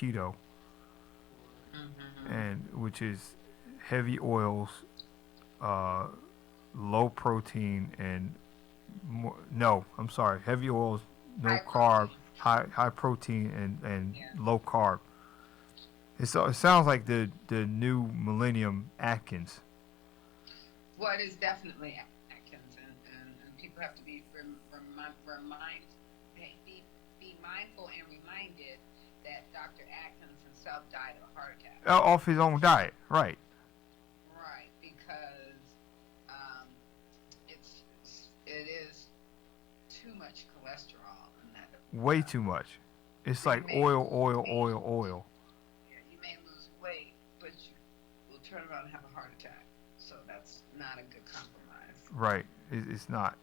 keto, Mm-hmm. and which is heavy oils, uh, low protein, and no, I'm sorry, heavy oils, no High carb, protein. high protein, and Yeah. low carb. It sounds like the new Millennium Atkins. Well, it is definitely Atkins, and people have to be be mindful and reminded that Dr. Atkins himself died of a heart attack. Off his own diet, right? Right, because um, it is too much cholesterol in that. Way too much. So It's you like may oil, lose oil, weight. oil, oil. Yeah, you may lose weight, but you will turn around and have a heart attack. So that's not a good compromise. Right. It's not.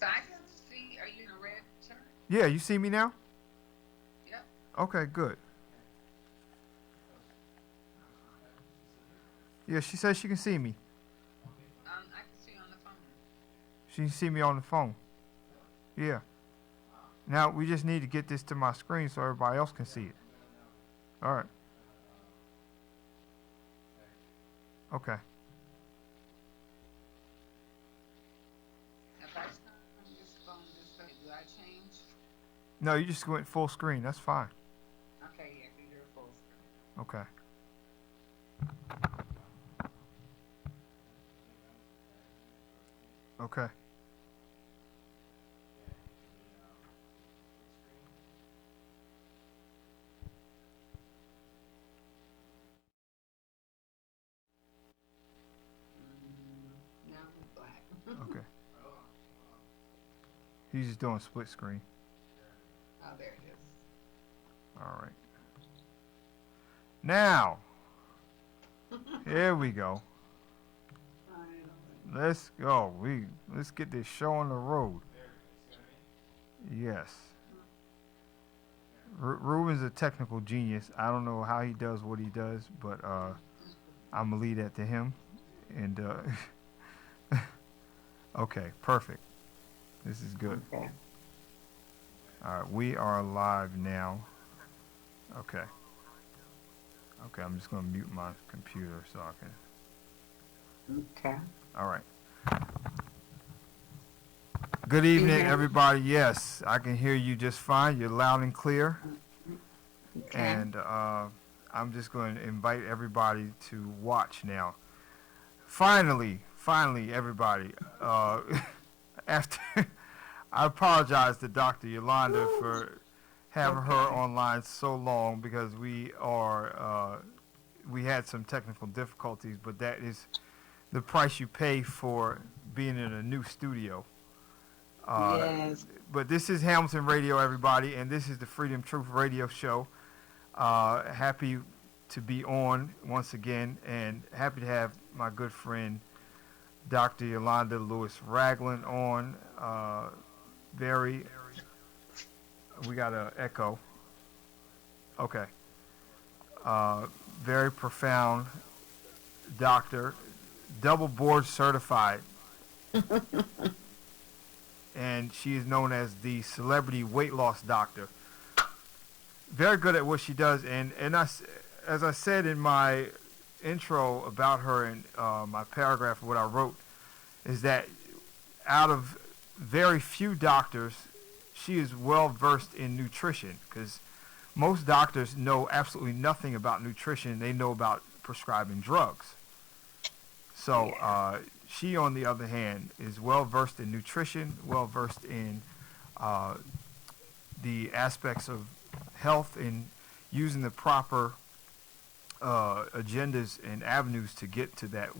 So I can see. Are you in a red, sir? Yeah, you see me now? Yep. Okay, good. Yeah, she says she can see me. I can see you on the phone. She can see me on the phone. Yeah. Now we just need to get this to my screen so everybody else can see it. All right. Okay. If I turn this phone this way, do I change? No, you just went full screen. That's fine. Okay, yeah, because you're full screen. Okay. Okay. Now we're black. Okay. He's just doing split screen. Oh, there it is. All right. Now, here we go. Finally. Let's go. Let's get this show on the road. Yes. Ruben's a technical genius. I don't know how he does what he does, but I'm gonna leave that to him. And okay, perfect. This is good. Okay. All right, we are live now. Okay. Okay, I'm just gonna mute my computer so I can. Okay. All right. Good Can you evening, hear me? everybody. Yes, I can hear you just fine. You're loud and clear. Okay. And I'm just going to invite everybody to watch now. Finally, everybody. After I apologize to Dr. Yolanda for having her Okay. online so long because we had some technical difficulties, but that is the price you pay for being in a new studio. Uh, Yes. but this is Hamilton Radio, everybody, and this is the Freedom Truth Radio Show. Happy to be on once again, and happy to have my good friend Dr. Yolanda Lewis Ragland on. Very, we got an echo. Okay. Very profound doctor, double board certified, and she is known as the celebrity weight loss doctor. Very good at what she does, and as I said in my intro about her in my paragraph of what I wrote, is that out of very few doctors, she is well versed in nutrition because most doctors know absolutely nothing about nutrition. They know about prescribing drugs. So Yeah. she, on the other hand, is well versed in nutrition, well versed in uh, the aspects of health and using the proper agendas and avenues to get to that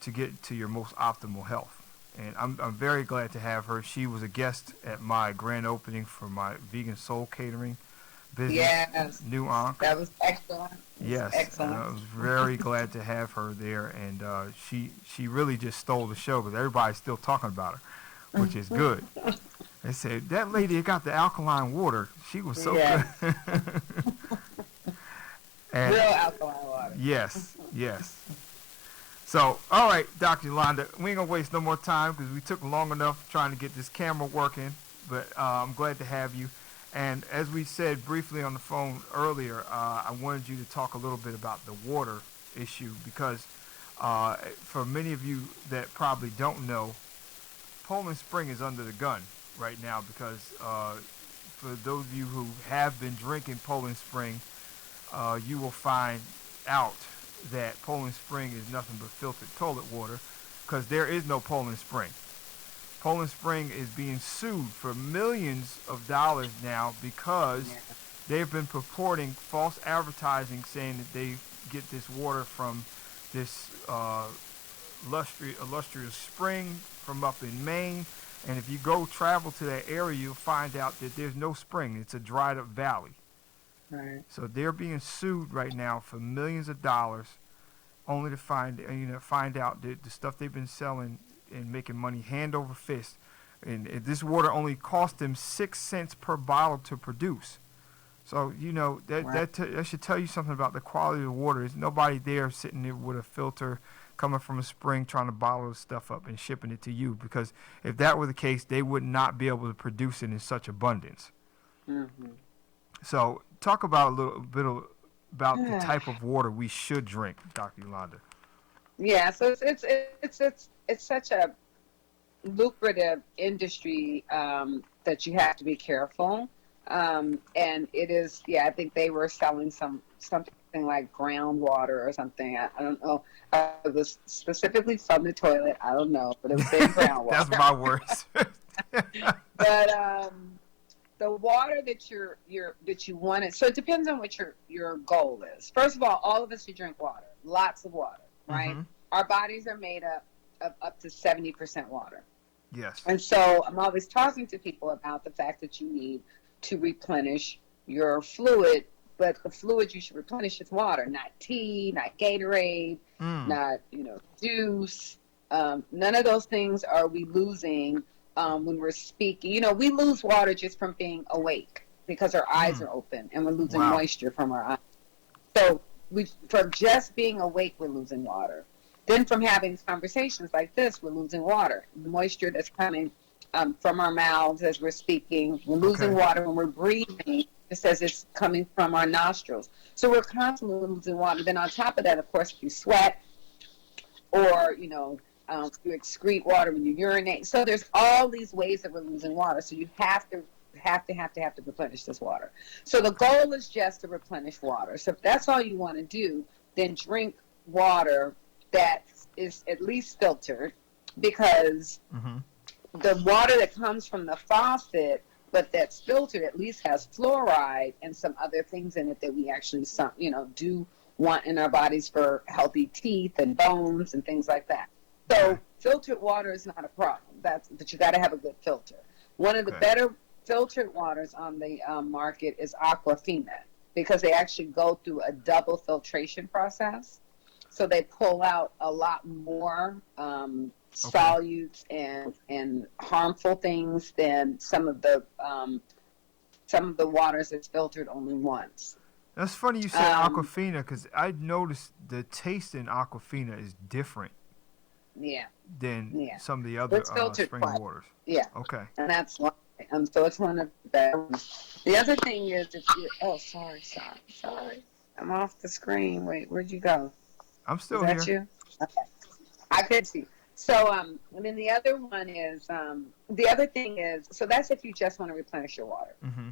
to get to your most optimal health. And I'm very glad to have her. She was a guest at my grand opening for my vegan soul catering business, Yes. New Ankh. That was excellent. It was Yes, and excellent. I was very glad to have her there. And she really just stole the show because everybody's still talking about her, which is good. They said that lady got the alkaline water. She was so Yes. good. And Real alkaline water. yes, yes. So, all right, Dr. Yolanda, we ain't gonna waste no more time because we took long enough trying to get this camera working. but I'm glad to have you. And as we said briefly on the phone earlier, I wanted you to talk a little bit about the water issue because for many of you that probably don't know, Poland Spring is under the gun right now because for those of you who have been drinking Poland Spring, you will find out that Poland Spring is nothing but filtered toilet water because there is no Poland Spring. Poland Spring is being sued for millions of dollars now because they've been purporting false advertising saying that they get this water from this illustrious spring from up in Maine. And if you go travel to that area, you'll find out that there's no spring. It's a dried up valley. Right. So they're being sued right now for millions of dollars, only to find out that the stuff they've been selling and making money hand over fist, and this water only cost them 6 cents per bottle to produce. So that should tell you something about the quality of the water. There's nobody there sitting there with a filter coming from a spring trying to bottle the stuff up and shipping it to you, because if that were the case, they would not be able to produce it in such abundance. Mm-hmm. So talk about a little bit about the type of water we should drink, Dr. Yolanda. Yeah, so it's such a lucrative industry that you have to be careful. And it is, I think they were selling something like groundwater or something. I don't know. It was specifically from the toilet. I don't know, but it was in groundwater. That's my words. But the water that you wanted. So it depends on what your goal is. First of all of us should drink water, lots of water, right? Mm-hmm. Our bodies are made up to 70% water. Yes. And so I'm always talking to people about the fact that you need to replenish your fluid, but the fluid you should replenish is water, not tea, not Gatorade, not juice. None of those things are we losing when we're speaking. We lose water just from being awake because our eyes are open, and we're losing moisture from our eyes. So from just being awake, we're losing water. Then from having conversations like this, we're losing water. The moisture that's coming from our mouths as we're speaking. We're losing water when we're breathing, just as it's coming from our nostrils. So we're constantly losing water. Then on top of that, of course, if you sweat or, you excrete water when you urinate. So there's all these ways that we're losing water. So you have to replenish this water. So the goal is just to replenish water. So if that's all you want to do, then drink water that is at least filtered, because the water that comes from the faucet, but that's filtered, at least has fluoride and some other things in it that we actually do want in our bodies for healthy teeth and bones and things like that. So filtered water is not a problem. But you got to have a good filter. One of the better filtered waters on the market is Aquafina, because they actually go through a double filtration process. So they pull out a lot more solutes and harmful things than some of the waters that's filtered only once. That's funny you said Aquafina, because I noticed the taste in Aquafina is different. Than some of the other spring waters. Yeah. Okay. And that's why. So it's one of the better ones. The other thing is sorry. I'm off the screen. Wait, where'd you go? I'm still here. Is that you? Okay. I could see. So, and then the other one is, the other thing is, so that's if you just want to replenish your water. Mm-hmm.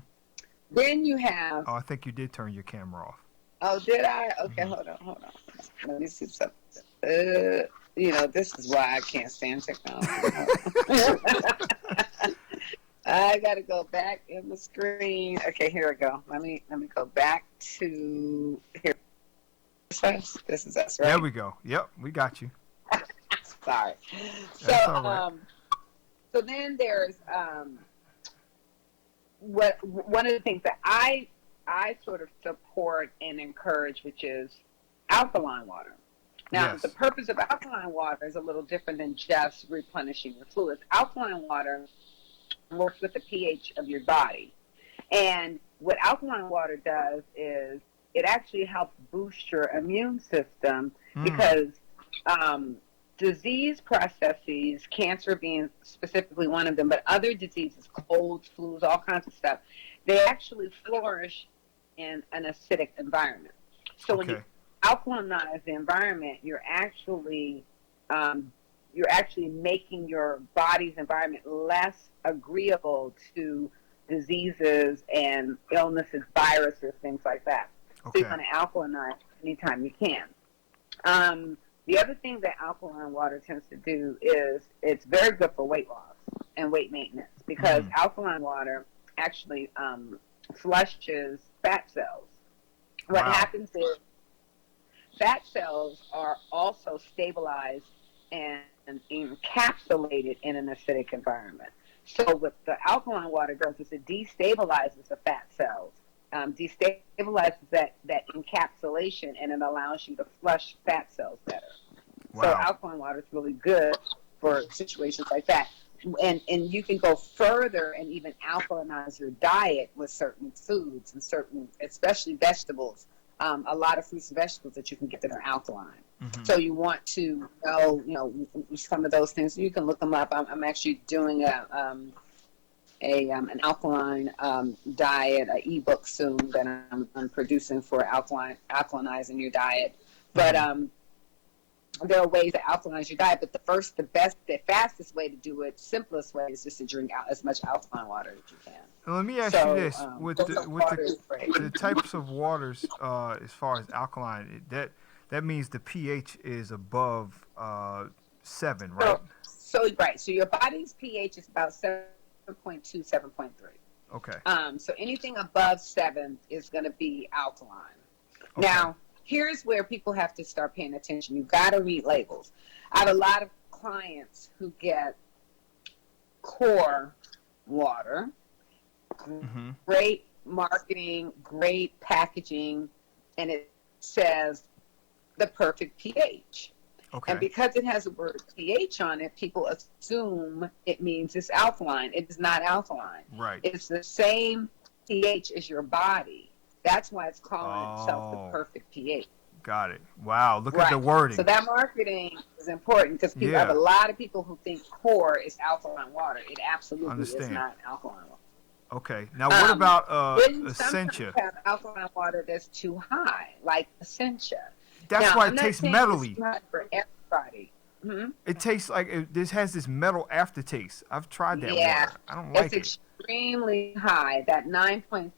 Then you have. Oh, I think you did turn your camera off. Oh, did I? Okay, hold on. Let me see something. This is why I can't stand technology. I gotta go back in the screen. Okay, here we go. Let me go back to here. This is us, right? There we go. Yep, we got you. Sorry. That's all right. So then there's one of the things that I sort of support and encourage, which is alkaline water. Now, the purpose of alkaline water is a little different than just replenishing your fluids. Alkaline water works with the pH of your body. And what alkaline water does is it actually helps boost your immune system because disease processes, cancer being specifically one of them, but other diseases, colds, flus, all kinds of stuff, they actually flourish in an acidic environment. So when you alkalinize the environment, you're actually making your body's environment less agreeable to diseases and illnesses, viruses, things like that. So you want to alkalinize anytime you can. The other thing that alkaline water tends to do is it's very good for weight loss and weight maintenance, because alkaline water actually flushes fat cells. What happens is fat cells are also stabilized and encapsulated in an acidic environment. So what the alkaline water does is it destabilizes the fat cells, destabilizes that encapsulation, and it allows you to flush fat cells better. So alkaline water is really good for situations like that. And you can go further and even alkalinize your diet with certain foods and certain, especially vegetables. A lot of fruits and vegetables that you can get that are alkaline. So you want to know, some of those things. You can look them up. I'm actually doing an alkaline diet, an ebook soon that I'm producing for alkalinizing your diet. But there are ways to alkalinize your diet. But the fastest way to do it, simplest way, is just to drink as much alkaline water as you can. Let me ask you this: with the types of waters, as far as alkaline, that means the pH is above 7, right? So your body's pH is about 7.2, 7.3. Okay. So anything above 7 is going to be alkaline. Okay. Now, here's where people have to start paying attention. You've got to read labels. I have a lot of clients who get core water. Great marketing, great packaging, and it says the perfect pH. Okay. And because it has the word pH on it, people assume it means it's alkaline. It is not alkaline. Right. It's the same pH as your body. That's why it's calling itself the perfect pH. Got it. Wow. Look at the wording. So that marketing is important, because people have a lot of people who think core is alkaline water. It absolutely is not alkaline water. Okay. Now, what about Essentia? Have alkaline water that's too high, like Essentia. That's why it tastes metally. It's not for everybody. It tastes like this has this metal aftertaste. I've tried that water. I don't like it. It's extremely high, that 9.5.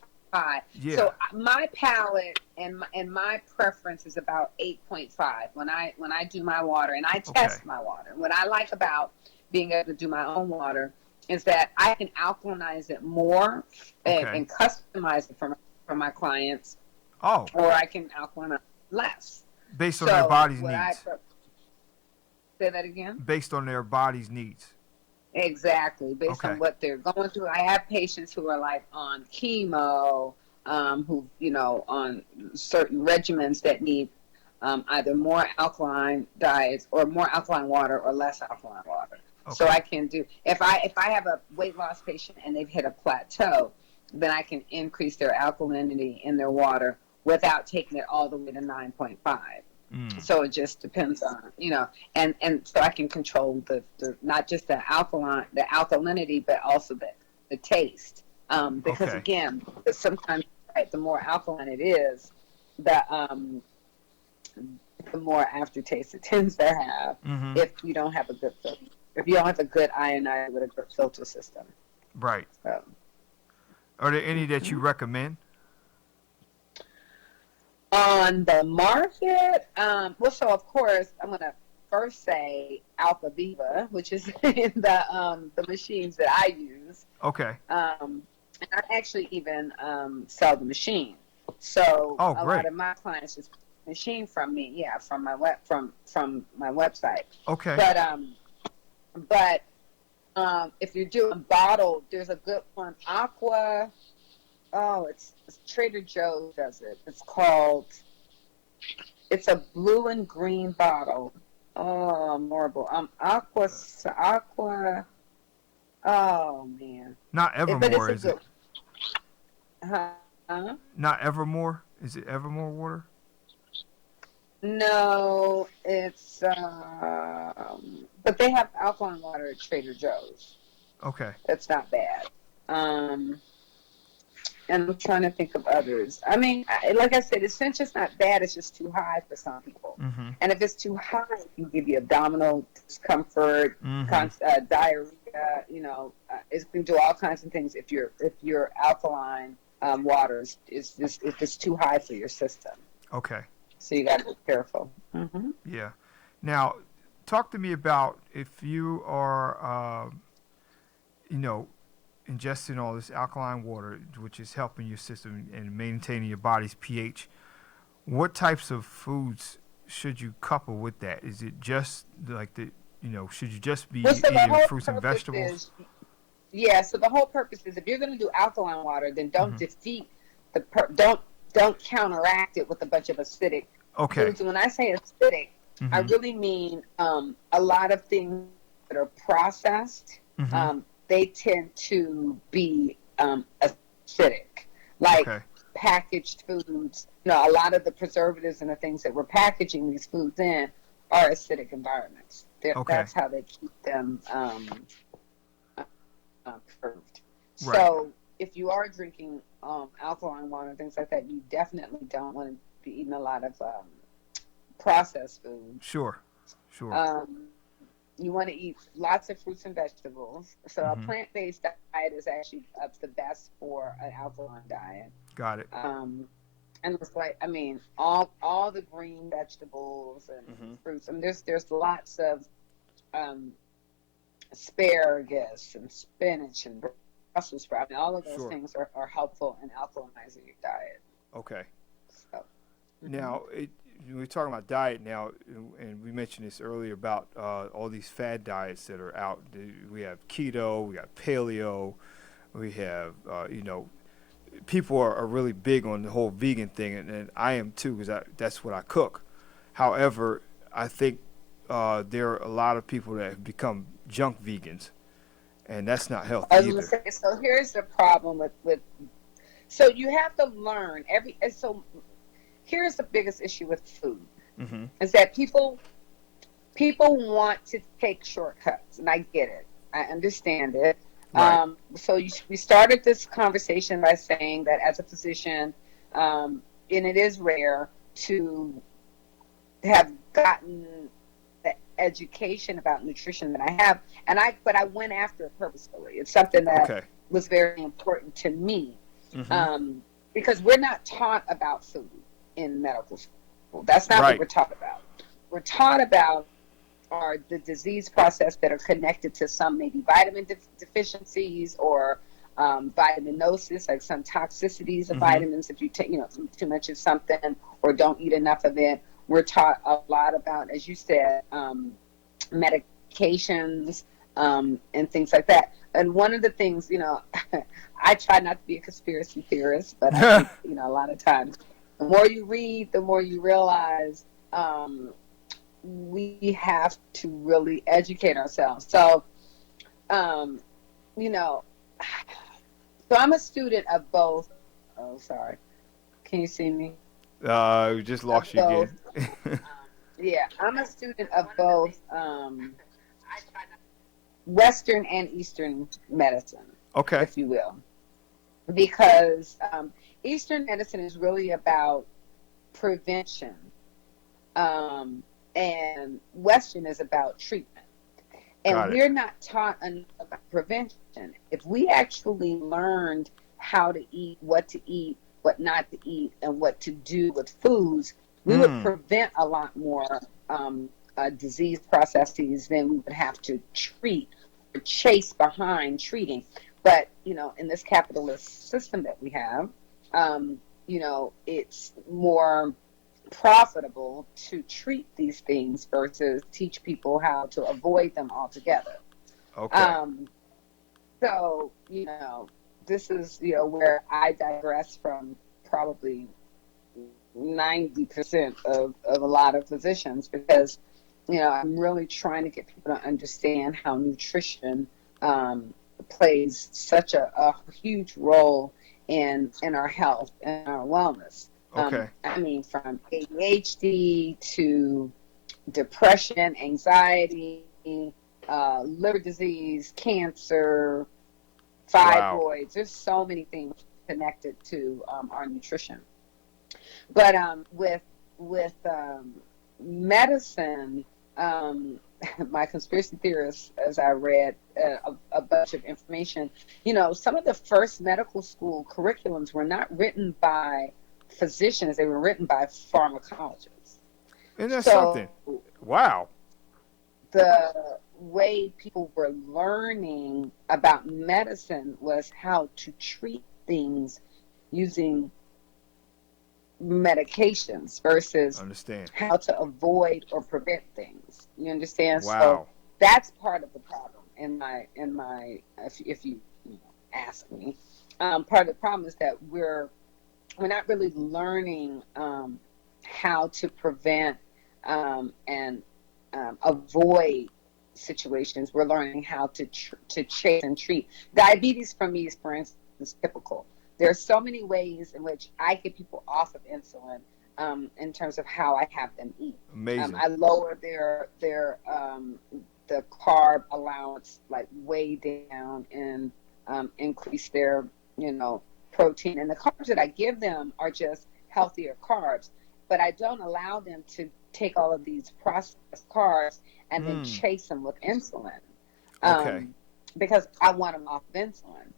Yeah. So my palate and my preference is about 8.5 when I do my water, and I test my water. What I like about being able to do my own water is that I can alkalinize it more and customize it for my clients. Or I can alkalinize less. Based on their body's needs. Say that again? Based on their body's needs. Exactly. Based on what they're going through. I have patients who are like on chemo, who, on certain regimens that need either more alkaline diets or more alkaline water or less alkaline water. So I can do, if I have a weight loss patient and they've hit a plateau, then I can increase their alkalinity in their water without taking it all the way to 9.5. So it just depends on, and so I can control the not just the alkalinity, but also the taste. Because again, sometimes the more alkaline it is, the more aftertaste it tends to have if you don't have a good filter. If you don't have a good ionizer with a good filter system. Right. Are there any that you recommend? On the market, so of course I'm gonna first say Alpha Viva, which is in the machines that I use. Okay. And I actually even sell the machine. So a lot of my clients just machine from me, from my from my website. Okay. But if you're doing bottled, there's a good one, Aqua. It's Trader Joe's does it. It's a blue and green bottle. Horrible. Aqua. Oh man. Not Evermore, is it? Huh? Not Evermore. Is it Evermore water? No, it's but they have alkaline water at Trader Joe's. Okay. That's not bad. And I'm trying to think of others. I mean, like I said, it's just not bad. It's just too high for some people. Mm-hmm. And if it's too high, it can give you abdominal discomfort, Mm-hmm. diarrhea. It can do all kinds of things if your alkaline water is if it's too high for your system. Okay. So you got to be careful. Mm-hmm. Yeah. Now, talk to me about if you are, you know, ingesting all this alkaline water, which is helping your system and maintaining your body's pH. What types of foods should you couple with that? Is it just like should you just be Well, so the eating whole fruits and purpose vegetables? is, yeah. So the whole purpose is, if you're going to do alkaline water, then don't Mm-hmm. defeat don't counteract it with a bunch of acidic Okay. foods. And when I say acidic, I Mm-hmm. really mean a lot of things that are processed. Mm-hmm. They tend to be acidic, like Okay. packaged foods. A lot of the preservatives and the things that we're packaging these foods in are acidic environments. Okay. That's how they keep them preserved. Right. So if you are drinking alkaline water and things like that, you definitely don't want to be eating a lot of processed food. Sure. Sure. You want to eat lots of fruits and vegetables. So a Mm-hmm. plant-based diet is actually the best for an alkaline diet. Got it. And it's like, I mean, all the green vegetables and Mm-hmm. fruits. I mean, there's lots of asparagus and spinach and Brussels sprout. And all of those Sure. things are helpful in alkalinizing your diet. Okay. So, Now, we're talking about diet now, and we mentioned this earlier about all these fad diets that are out. We have keto, we got paleo, we have, people are really big on the whole vegan thing, and I am too, because that's what I cook. However, I think there are a lot of people that have become junk vegans, and that's not healthy I was going to either. say, so here's the problem with so you have to learn so here's the biggest issue with food Mm-hmm. is that people want to take shortcuts, and I get it. I understand it. Right. So we started this conversation by saying that as a physician, and it is rare to have gotten the education about nutrition that I have, but I went after it purposefully. It's something that Okay. was very important to me, Mm-hmm. because we're not taught about food in medical school. That's not Right. what we're taught about. We're taught about are the disease process that are connected to some maybe vitamin deficiencies or vitaminosis, like some toxicities of Mm-hmm. vitamins if you take too much of something or don't eat enough of it. We're taught a lot about, as you said, medications and things like that. And one of the things, I try not to be a conspiracy theorist, but I think, a lot of times, the more you read, the more you realize we have to really educate ourselves. So, so I'm a student of both. Oh, sorry. Can you see me? We just lost you Both. again. Yeah, I'm a student of both Western and Eastern medicine, Okay. if you will, because Eastern medicine is really about prevention, and Western is about treatment. And Got it. we're not taught enough about prevention. If we actually learned how to eat, what not to eat, and what to do with foods, we would prevent a lot more disease processes than we would have to treat or chase behind treating. But, in this capitalist system that we have, it's more profitable to treat these things versus teach people how to avoid them altogether. Okay. So, this is, where I digress from probably 90% of a lot of physicians, because, I'm really trying to get people to understand how nutrition plays such a huge role in our health and our wellness. Okay. I mean, from ADHD to depression, anxiety, liver disease, cancer, Wow. fibroids. There's so many things connected to our nutrition. But with medicine, um, my conspiracy theorists, as I read a bunch of information, some of the first medical school curriculums were not written by physicians; they were written by pharmacologists. Isn't that So something? Wow. the way people were learning about medicine was how to treat things using medications versus Understand. how to avoid or prevent things. You understand? So Wow. that's part of the problem if you ask me. Part of the problem is that we're not really learning how to prevent and avoid situations. We're learning how to chase and treat. Diabetes for me is, for instance, typical. There are so many ways in which I get people off of insulin in terms of how I have them eat. Amazing. I lower their the carb allowance like way down and increase their protein. And the carbs that I give them are just healthier carbs, but I don't allow them to take all of these processed carbs and then chase them with insulin Okay. because I want them off of insulin.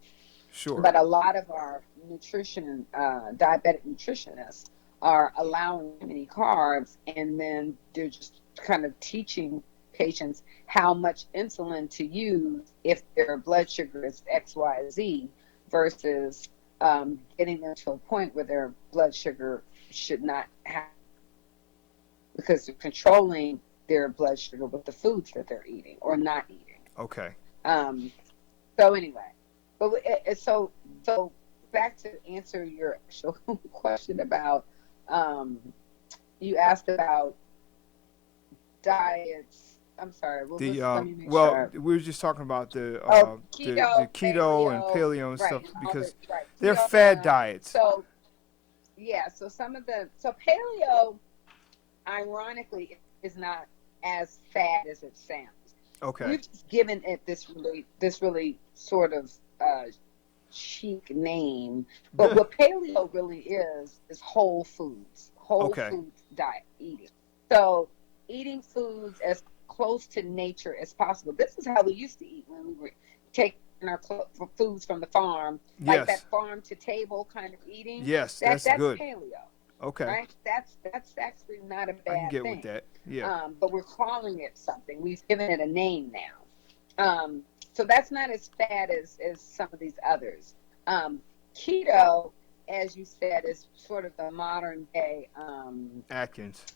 Sure. But a lot of our diabetic nutritionists are allowing many carbs, and then they're just kind of teaching patients how much insulin to use if their blood sugar is X, Y, Z, versus getting them to a point where their blood sugar should not have, because they're controlling their blood sugar with the foods that they're eating or not eating. Okay. So anyway, but so back to answer your actual question about you asked about diets. I'm sorry. Let me make sure. We were just talking about the keto, and paleo and right, stuff and because right. they're Keto, fad diets. So yeah, so paleo, ironically, is not as fad as it sounds. Okay. We've just given it this really sort of chic name, but what paleo really is whole foods, foods diet eating. So eating foods as close to nature as possible. This is how we used to eat when we were taking our foods from the farm, like that farm to table kind of eating. Yes, that's good. Paleo. Okay. Right? That's actually not a bad thing. I can get with that. Yeah. But we're calling it something. We've given it a name now. So that's not as fad as some of these others. Keto, as you said, is sort of the modern day Atkins.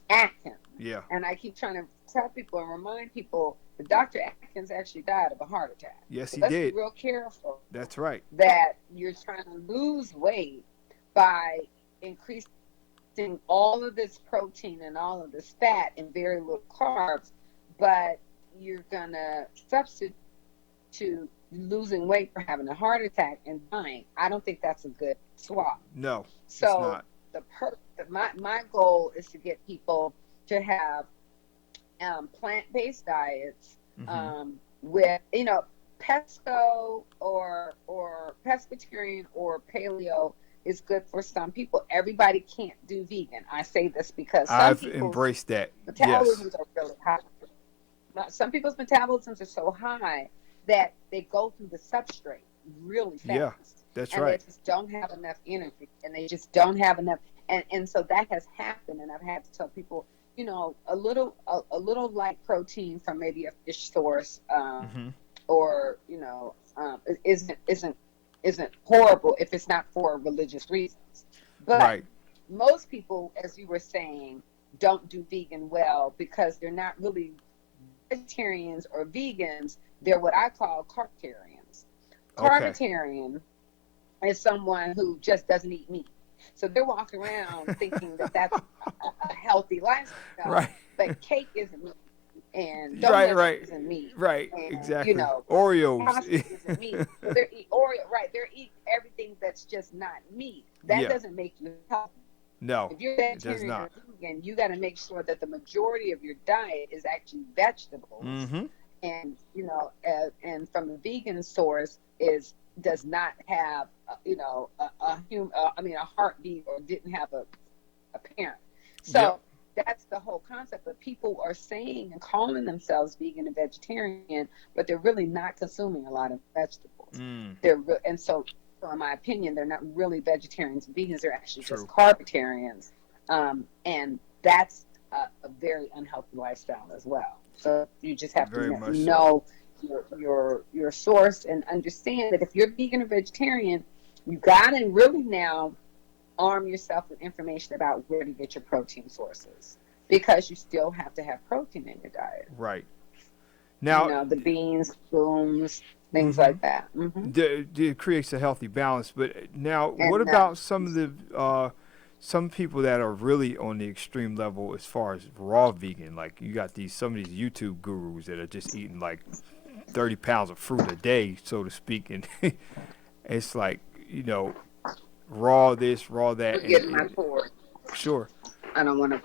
Yeah. And I keep trying to tell people and remind people that Dr. Atkins actually died of a heart attack. Yes, so he let's did. Be real careful. That's right. That you're trying to lose weight by increasing all of this protein and all of this fat and very little carbs, but you're gonna substitute to losing weight for having a heart attack and dying. I don't think that's a good swap. No, so it's not. My goal is to get people to have plant-based diets with pesco or pescatarian or paleo is good for some people. Everybody can't do vegan. I say this because I've embraced that. Metabolisms are really high. Some people's metabolisms are so high that they go through the substrate really fast. Yeah, that's and right. They just don't have enough energy, and they just don't have enough. And so that has happened, and I've had to tell people, a little light protein from maybe a fish source, or isn't horrible if it's not for religious reasons. But most people, as you were saying, don't do vegan well because they're not really vegetarians or vegans. They're what I call carnitarians. Carnitarian is someone who just doesn't eat meat. So they're walking around thinking that that's a healthy lifestyle. Right. But cake isn't meat. And donuts isn't meat. Right, and, exactly. Oreos. Oreos. Isn't meat. So they're eating everything that's just not meat. That doesn't make you healthy. No, If you're it does vegetarian or not. vegan, you got to make sure that the majority of your diet is actually vegetables, Mm-hmm. and and from the vegan source does not have a heartbeat, or didn't have a parent. Yep. So that's the whole concept. But people are saying and calling themselves vegan and vegetarian, but they're really not consuming a lot of vegetables. Mm. And so, in my opinion, they're not really vegetarians and vegans. They're actually True. just carbitarians, and that's a very unhealthy lifestyle as well. So you just have Very to much so. know your source and understand that if you're vegan or vegetarian, you got to really now arm yourself with information about where to get your protein sources, because you still have to have protein in your diet. Right. Now, The beans, legumes, things mm-hmm. like that. Mm-hmm. It creates a healthy balance. But now, what And about some of the some people that are really on the extreme level as far as raw vegan? Like you got some of these YouTube gurus that are just eating like 30 pounds of fruit a day, so to speak, and it's like raw this, raw that, we're getting my cord. Sure. I don't want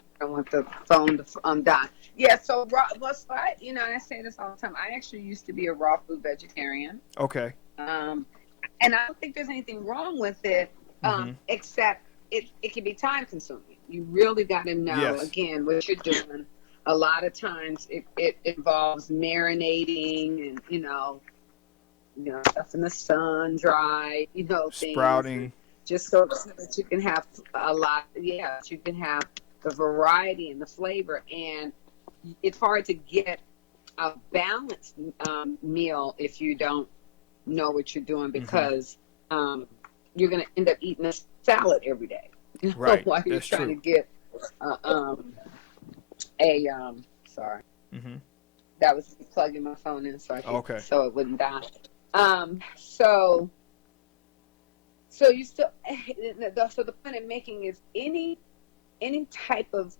the phone to die. Yeah. So raw. Well, so I say this all the time. I actually used to be a raw food vegetarian. Okay. And I don't think there's anything wrong with it, except it can be time consuming. You really got to know, again, what you're doing. A lot of times it involves marinating and stuff in the sun, dry, Sprouting. things, just so that you can have you can have the variety and the flavor. And it's hard to get a balanced meal if you don't know what you're doing, because you're going to end up eating a salad every day, right? While you're trying to get sorry, that was plugging my phone in so so it wouldn't die. So you still so the point I'm making is any type of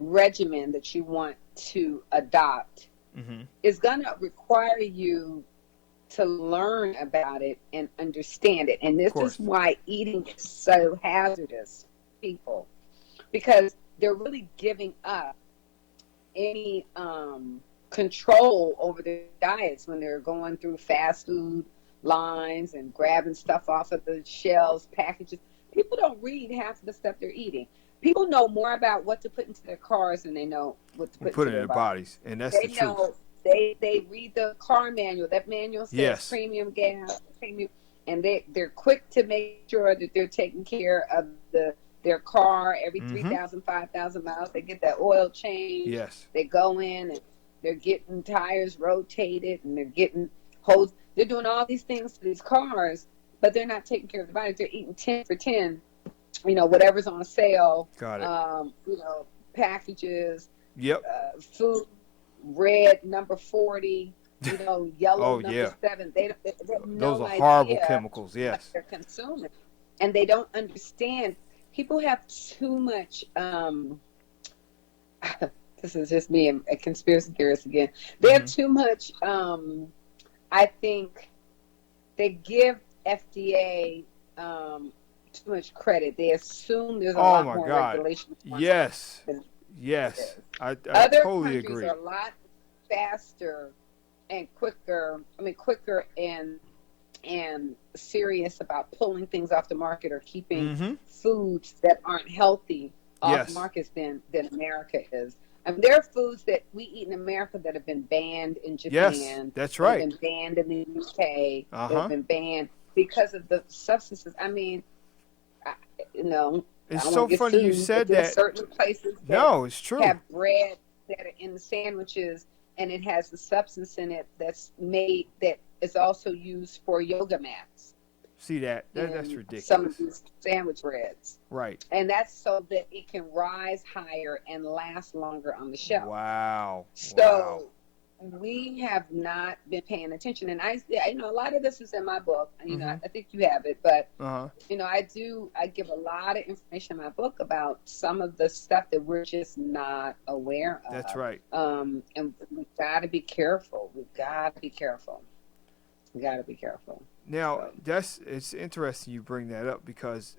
regimen that you want to adopt is going to require you to learn about it and understand it. And this is why eating is so hazardous to people, because they're really giving up any control over their diets when they're going through fast food lines and grabbing stuff off of the shelves, packages. People don't read half of the stuff they're eating. People know more about what to put into their cars than they know what to put into their bodies. And that's the truth. They read the car manual. That manual says premium gas, premium, and they're quick to make sure that they're taking care of their car every 3,000, 5,000 miles. They get that oil change. Yes. They go in and they're getting tires rotated, and they're getting hose. They're doing all these things to these cars, but they're not taking care of the body. They're eating 10 for 10, whatever's on sale. Got it. Packages. Yep. Food, red number 40, yellow number 7. They those are horrible chemicals. Yes. They're consuming, and they don't understand. People have too much. This is just me, a conspiracy theorist again. They have too much. I think they give FDA too much credit. They assume there's a lot more regulations. Yes. I Other totally countries agree. are a lot faster and quicker. Quicker and serious about pulling things off the market or keeping foods that aren't healthy off markets than America is. There are foods that we eat in America that have been banned in Japan. Yes, that's right. They've been banned in the UK. They've been banned because of the substances. It's so funny you said that. Certain places it's true. Have bread that are in the sandwiches, and it has the substance in it that's made that is also used for yoga mats. See that's ridiculous. Some of these sandwich breads. Right. And that's so that it can rise higher and last longer on the shelf. Wow. So we have not been paying attention. And I a lot of this is in my book. I think you have it, but I give a lot of information in my book about some of the stuff that we're just not aware of. That's right. And we've got to be careful. Now, it's interesting you bring that up, because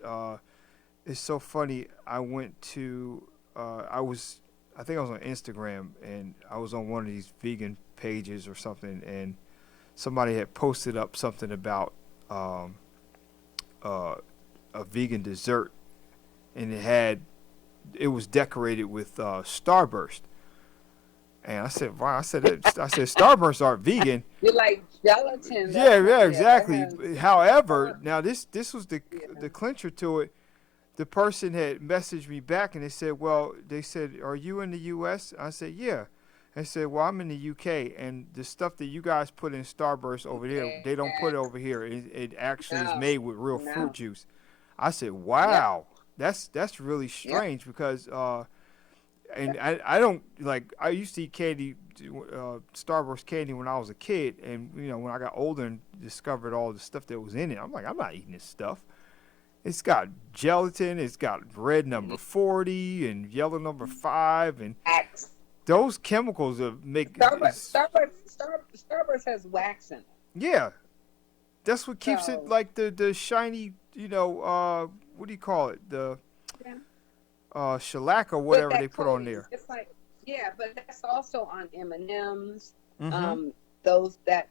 it's so funny. I went to, I think I was on Instagram, and I was on one of these vegan pages or something, and somebody had posted up something about um, uh, a vegan dessert, and it was decorated with Starburst. And I said, wow, I said, Starbursts aren't vegan. You're like gelatin. Yeah, yeah, That exactly. has However, starch. now this was Yeah. the clincher to it. The person had messaged me back and they said, well, they said, are you in the U.S.? I said, yeah. They said, well, I'm in the U.K. and the stuff that you guys put in Starburst over there, they don't put it over here. It actually is No, made with real fruit no. juice. I said, Yep, wow, that's really yep. strange because and I don't like I used to eat candy, Starburst candy when I was a kid, and when I got older and discovered all the stuff that was in it, I'm like, I'm not eating this stuff. It's got gelatin, it's got red number 40 and yellow number 5, and Wax. those chemicals make Starburst has wax in it. yeah, that's what keeps it So like the shiny, what do you call it, the yeah. shellac or But whatever they that put on coating, there. it's like yeah, but that's also on M&Ms. Mm-hmm. Those that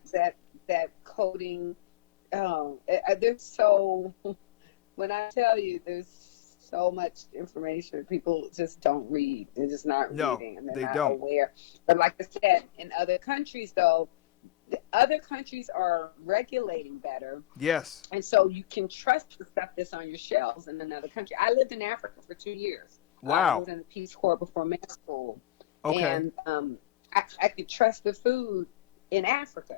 coating. There's so when I tell you there's so much information people just don't read. They're just not No, reading and they're they not don't. aware. But like I said, in other countries though, the other countries are regulating better. Yes. And so you can trust the stuff that's on your shelves in another country. I lived in Africa for 2 years. I Wow. was in the Peace Corps before med school. Okay. And I could trust the food in Africa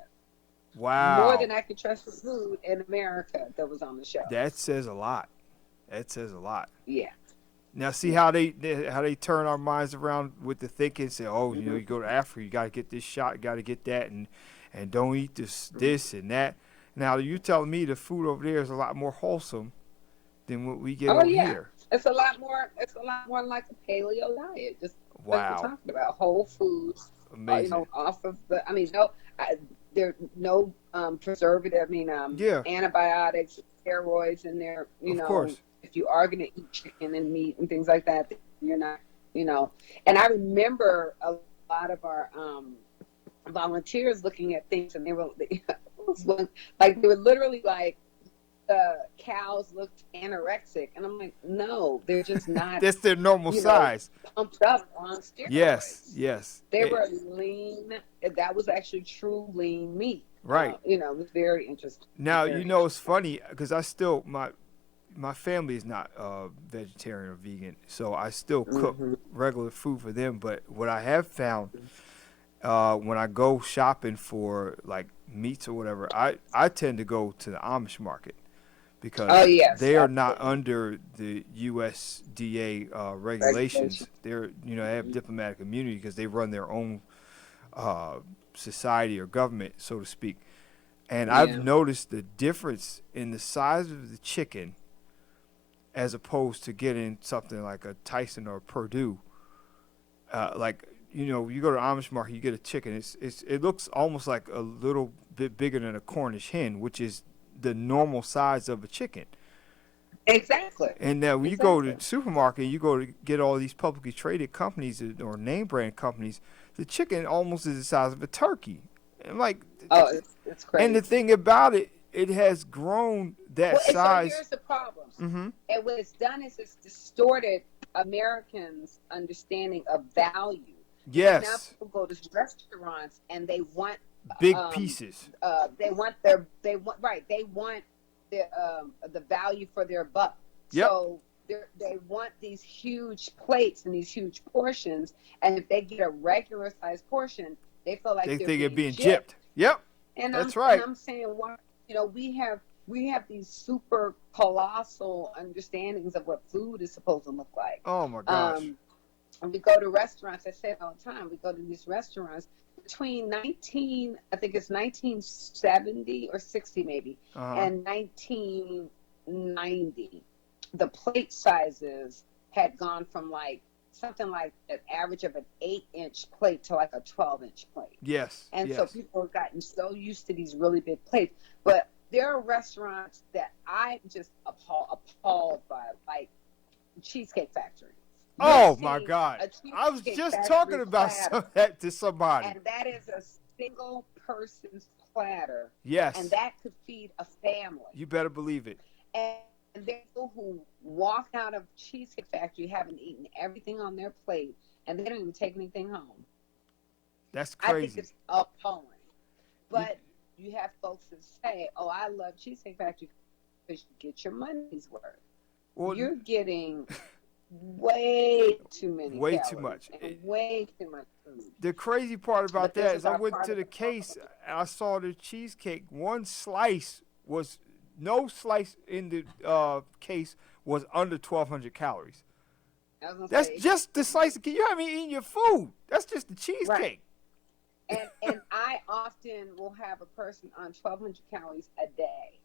more Wow. than I could trust the food in America that was on the That shelves. says a lot. That says a lot. Yeah. Now, see Yeah. how they turn our minds around with the thinking. Say, oh, Mm-hmm. you go to Africa, you got to get this shot, you got to get that, and don't eat Mm-hmm. this and that. Now, you telling me the food over there is a lot more wholesome than what we get Oh over yeah. here. It's a lot more like a paleo diet, just like we're Wow, talking about whole foods. amazing. Off of the. I mean, no, there no preservative. I mean, Yeah, antibiotics, steroids in there. of course. If you are going to eat chicken and meat and things like that, you're not. You know, and I remember a lot of our volunteers looking at things, and they were like they were literally like the cows looked anorexic, and I'm like, no, they're just not, That's their normal you know, size. pumped up on Yes, steroids. yes. They were lean. That was actually true lean meat. Right. It was very interesting. Now, Very it's interesting. funny because I still my family is not vegetarian or vegan, so I still cook Mm-hmm. regular food for them. But what I have found when I go shopping for like meats or whatever, I tend to go to the Amish market Oh because yes, they are not absolutely. under the USDA regulations. Regulation. They're they have diplomatic immunity because they run their own uh, society or government, so to speak. And I've Yeah. noticed the difference in the size of the chicken as opposed to getting something like a Tyson or a Purdue. Like you go to Amish market, you get a chicken. It looks almost like a little bit bigger than a Cornish hen, which is the normal size of a chicken. Exactly. And now when you go to Exactly. the supermarket, you go to get all these publicly traded companies or name brand companies. The chicken almost is the size of a turkey. And like, Oh, it's and the crazy. thing about it, it has grown that Well, and so size. here's the problem. Mm-hmm. And what it's done is it's distorted Americans' understanding of value because now Yes, people go to restaurants and big um, pieces. they want the value for their buck. Yep. So they want these huge plates and these huge portions, and if they get a regular size portion, they feel like They they're think it being being gypped. gypped. Yep, And that's and right. I'm saying, why? We have these super colossal understandings of what food is supposed to look like. Oh my gosh. Um, and we go to restaurants. I say it all the time. We go to these restaurants between I think it's 1970 or 60 maybe, Uh huh. and 1990. The plate sizes had gone from like something like an average of an 8-inch plate to like a 12-inch plate. Yes. And so Yes. people have gotten so used to these really big plates. But there are restaurants that I'm just appalled by. Like Cheesecake Factory. You'll Oh my see God! a I was Cheesecake just Factory talking about platter, that to somebody. and that is a single person's platter, and Yes, that could feed a family. you better believe it. And there are people who walk out of Cheesecake Factory having eaten everything on their plate, and they don't even take anything home. That's I think crazy. it's appalling. You, But you have folks that say, "Oh, I love Cheesecake Factory because you get your money's worth." well, You're getting way too many way too calories much. and way too much food. The crazy part about But this that is is I our went part to of the the case. problem. And I saw the cheesecake. One slice was no slice in the case was under 1,200 calories. I was gonna That's say, just the slice of cake. You haven't even eaten your food. That's just the right. cheesecake. And I often will have a person on 1,200 calories a day.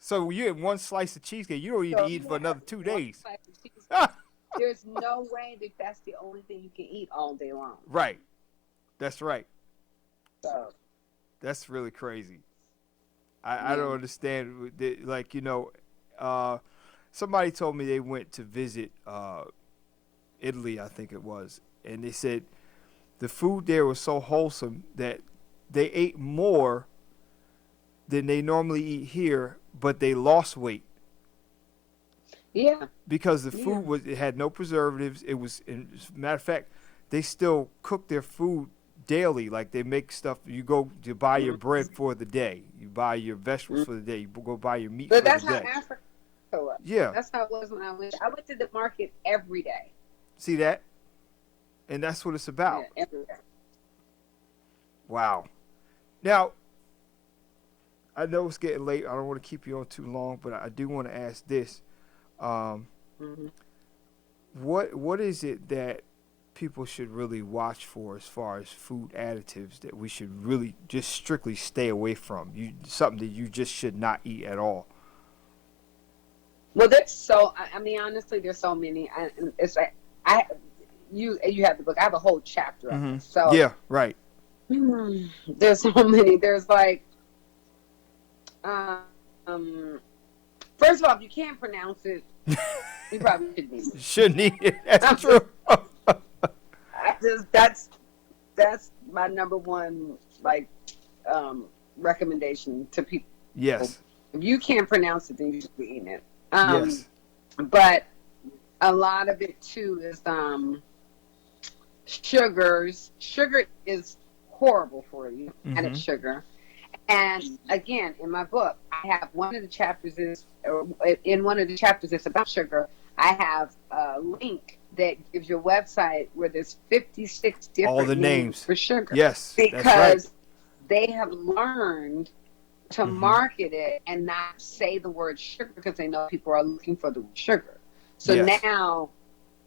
So you had one slice of cheesecake. You don't need So to if eat you for have another 2 one days. slice of cheesecake, there's no way that that's the only thing you can eat all day long. Right. That's right. So That's really crazy. yeah. I don't understand. Like, somebody told me they went to visit Italy, I think it was, and they said the food there was so wholesome that they ate more than they normally eat here, but they lost weight Yeah. because the Yeah. food it had no preservatives. It was, as a matter of fact, they still cook their food daily. Like they make stuff. You go to buy your bread for the day. You buy your vegetables for the day. You go buy your meat But for the that's how day. Africa was. Yeah. That's how it was when I went. I went to the market every day. See that? And that's what it's about. Yeah, every day. Wow. Now, I know it's getting late. I don't want to keep you on too long, but I do want to ask this. Um, Mm-hmm. what is it that people should really watch for as far as food additives that we should really just strictly stay away from? Something that you just should not eat at all. Well, there's so. I mean, honestly, there's so many. It's like you have the book. I have a whole chapter of it. So Yeah, right. there's so many. There's like, first of all, if you can't pronounce it, you probably shouldn't eat it. Shouldn't eat it. That's true. That's my number one recommendation to people. Yes. If you can't pronounce it, then you should be eating it. Yes. But a lot of it too is sugars. Sugar is horrible for you, and it's sugar. And again, in my book, I have one of the chapters is it's about sugar. I have a link that gives you a website where there's 56 different all the names for sugar. Yes, because that's right. they have learned to market it and not say the word sugar because they know people are looking for the word sugar. So now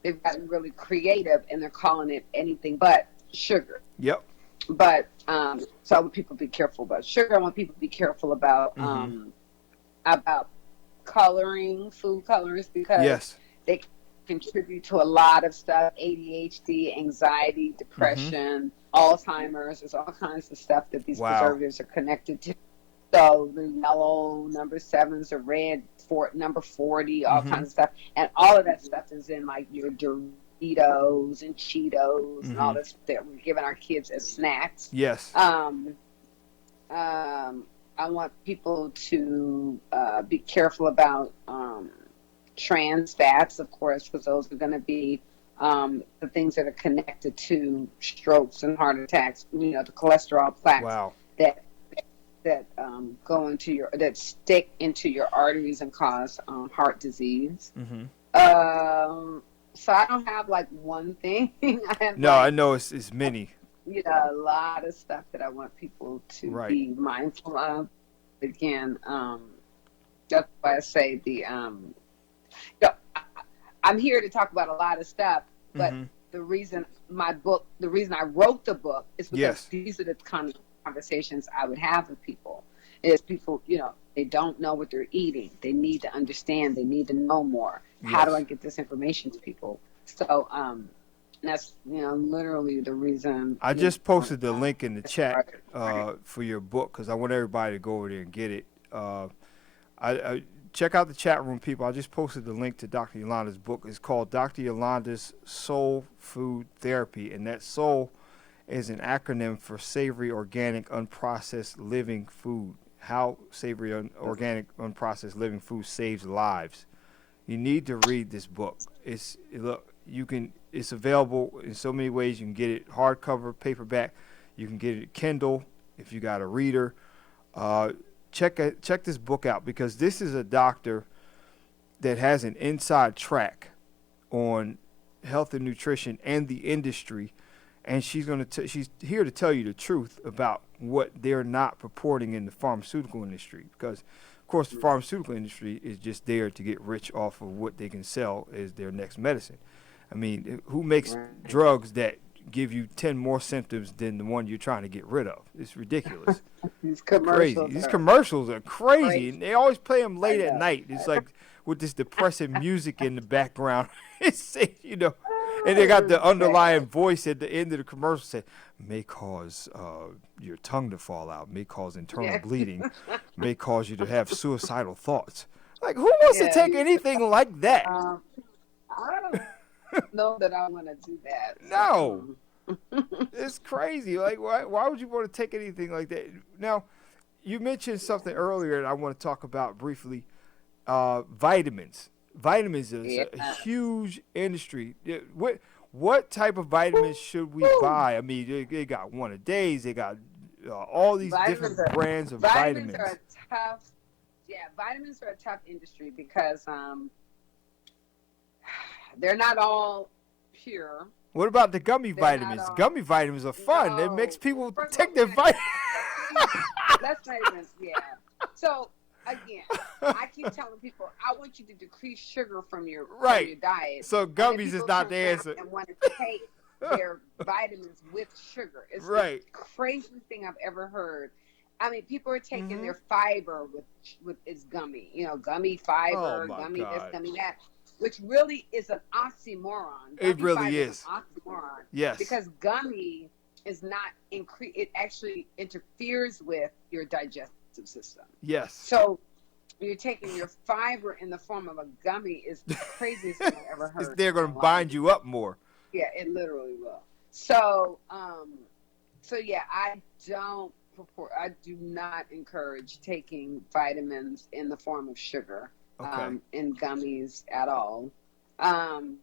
they've gotten really creative and they're calling it anything but sugar. Yep. But so I want people to be careful about sugar. I want people to be careful about coloring, food colors, because they contribute to a lot of stuff: ADHD, anxiety, depression, Alzheimer's. There's all kinds of stuff that these preservatives are connected to. So the yellow number 7s, the red number 40, all kinds of stuff, and all of that stuff is in like your Doritos and Cheetos and all this that we're giving our kids as snacks. Yes. I want people to be careful about trans fats, of course, because those are going to be the things that are connected to strokes and heart attacks. You know, the cholesterol plaques that go into that stick into your arteries and cause heart disease. So I don't have like one thing. I know it's many. You know, a lot of stuff that I want people to be mindful of. Again, that's why I say I'm here to talk about a lot of stuff, but the reason I wrote the book is because these are the kind of conversations I would have with people. Is people, they don't know what they're eating. They need to understand. They need to know more. How do I get this information to people? So, that's literally the reason. I just posted the link in the chat for your book because I want everybody to go over there and get it. check out the chat room, people. I just posted the link to Dr. Yolanda's book. It's called Dr. Yolanda's Soul Food Therapy, and that soul is an acronym for savory, organic, unprocessed living food. How savory, organic, unprocessed living food saves lives. You need to read this book. It's available in so many ways. You can get it hardcover, paperback. You can get it Kindle if you got a reader. Check this book out, because this is a doctor that has an inside track on health and nutrition and the industry, and she's here to tell you the truth about what they're not purporting in the pharmaceutical industry, because of course the pharmaceutical industry is just there to get rich off of what they can sell as their next medicine. I mean, who makes drugs that give you 10 more symptoms than the one you're trying to get rid of? It's ridiculous. These commercials, These commercials are crazy. And they always play them late at night. It's like with this depressing music in the background. It's, and they got the underlying voice at the end of the commercial say, may cause your tongue to fall out, may cause internal bleeding, may cause you to have suicidal thoughts. Like, who wants to take anything like that? I don't know that I want to do that. No. It's crazy. Like, why would you want to take anything like that? Now, you mentioned something earlier that I want to talk about briefly. Vitamins. Vitamins is a huge industry. What type of vitamins should we buy? I mean, they got one a days. They got all these different brands of vitamins. Vitamins are a tough industry because they're not all pure. What about the gummy vitamins? Gummy vitamins are fun. It makes people take their vitamins. That's vitamins, yeah. So, again, I keep telling people, I want you to decrease sugar from your diet. So gummies is not the answer. And want to take their vitamins with sugar. It's the craziest thing I've ever heard. I mean, people are taking their fiber with its gummy. Gummy fiber, gummy this, gummy that. Which really is an oxymoron. It really is. An oxymoron. Yes. Because gummy is not it actually interferes with your digestive system. Yes. So you're taking your fiber in the form of a gummy is the craziest thing I've ever heard. They're going to bind you up more. Yeah, it literally will. So, yeah, I do not encourage taking vitamins in the form of sugar. In gummies at all. And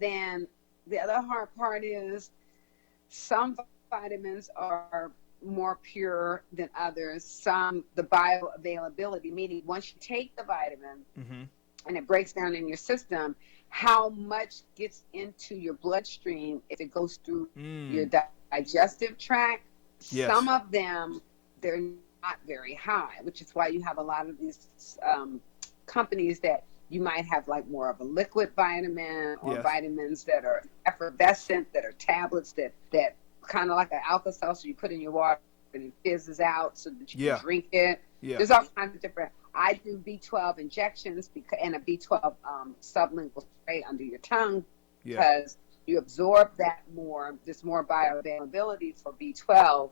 then the other hard part is some vitamins are more pure than others. The bioavailability, meaning once you take the vitamin and it breaks down in your system, how much gets into your bloodstream if it goes through your digestive tract. Yes. Some of them, they're not very high, which is why you have a lot of these companies that you might have like more of a liquid vitamin or vitamins that are effervescent, that are tablets that kind of like an Alka-Seltzer you put in your water and it fizzes out so that you can drink it. Yeah. There's all kinds of different. I do B12 injections and a B12 sublingual spray under your tongue because you absorb that more. There's more bioavailability for B12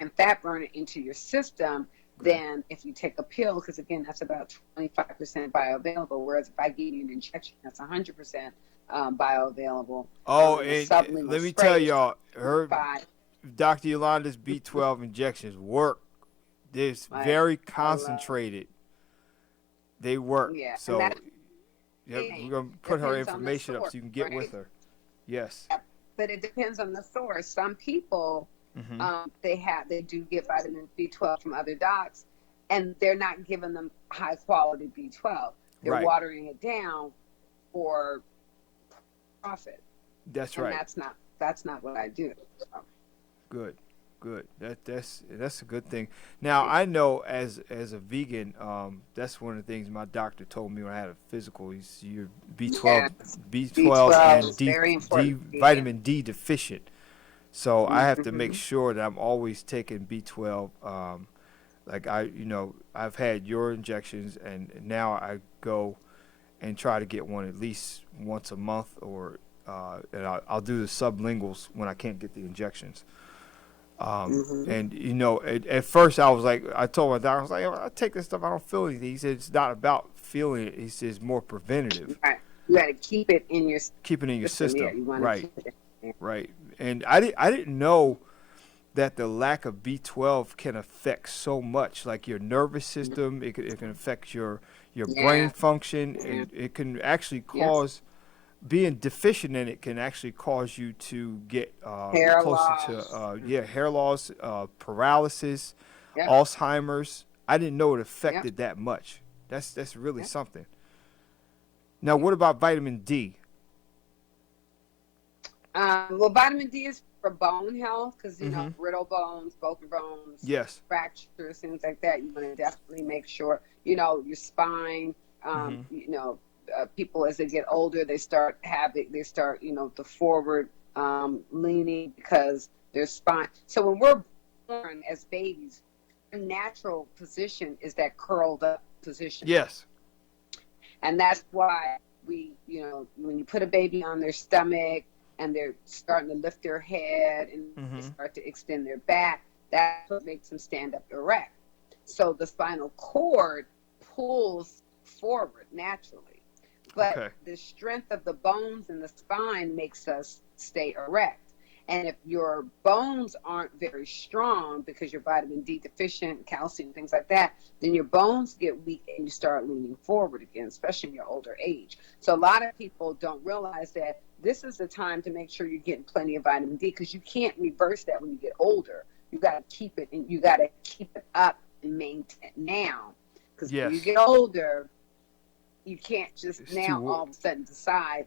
and fat burner into your system than if you take a pill, because again, that's about 25% bioavailable. Whereas if I give you an injection, that's 100% bioavailable. Oh, and let me tell y'all, Dr. Yolanda's B12 injections work. They're very concentrated. They work. Yeah. So we're gonna put her information up so you can get with her. Yes. But it depends on the source. Some people. They do get vitamin B12 from other docs, and they're not giving them high quality B12. They're watering it down for profit. That's right. That's not what I do. So. Good. That's a good thing. Now I know as a vegan, that's one of the things my doctor told me when I had a physical. He's your B12 and vitamin D deficient. So I have to make sure that I'm always taking B12. I've had your injections, and now I go and try to get one at least once a month, and I'll do the sublinguals when I can't get the injections. Mm-hmm. And at first I was like, I told my doctor, I was like, I take this stuff, I don't feel anything. He said it's not about feeling it. He says more preventative. Right. You got to keep it in your Keep it in your system. Yeah, system. you want to Right. keep it in. Right. And I didn't know that the lack of B12 can affect so much, like your nervous system. It can affect your brain Yeah. function. Yeah. It can actually Yes. cause being deficient in it can actually cause you to get Hair closer loss. to hair loss, paralysis, Yep. Alzheimer's. I didn't know it Yep. affected that much. That's really Yep. something. Now, what about vitamin D? Well, vitamin D is for bone health because Mm-hmm. brittle bones, broken bones, Yes. fractures, things like that. You want to definitely make sure your spine. Mm-hmm. People as they get older, they start the forward leaning because their spine. So when we're born as babies, our natural position is that curled up position. Yes. And that's why when you put a baby on their stomach and they're starting to lift their head and Mm-hmm. they start to extend their back, that's what makes them stand up erect. So the spinal cord pulls forward naturally. But Okay. the strength of the bones in the spine makes us stay erect. And if your bones aren't very strong because you're vitamin D deficient, calcium, things like that, then your bones get weak and you start leaning forward again, especially in your older age. So a lot of people don't realize that this is the time to make sure you're getting plenty of vitamin D because you can't reverse that when you get older. You got to keep it and you got to keep it up and maintain now. Because when you Yes. get older, you can't just It's now all of a sudden decide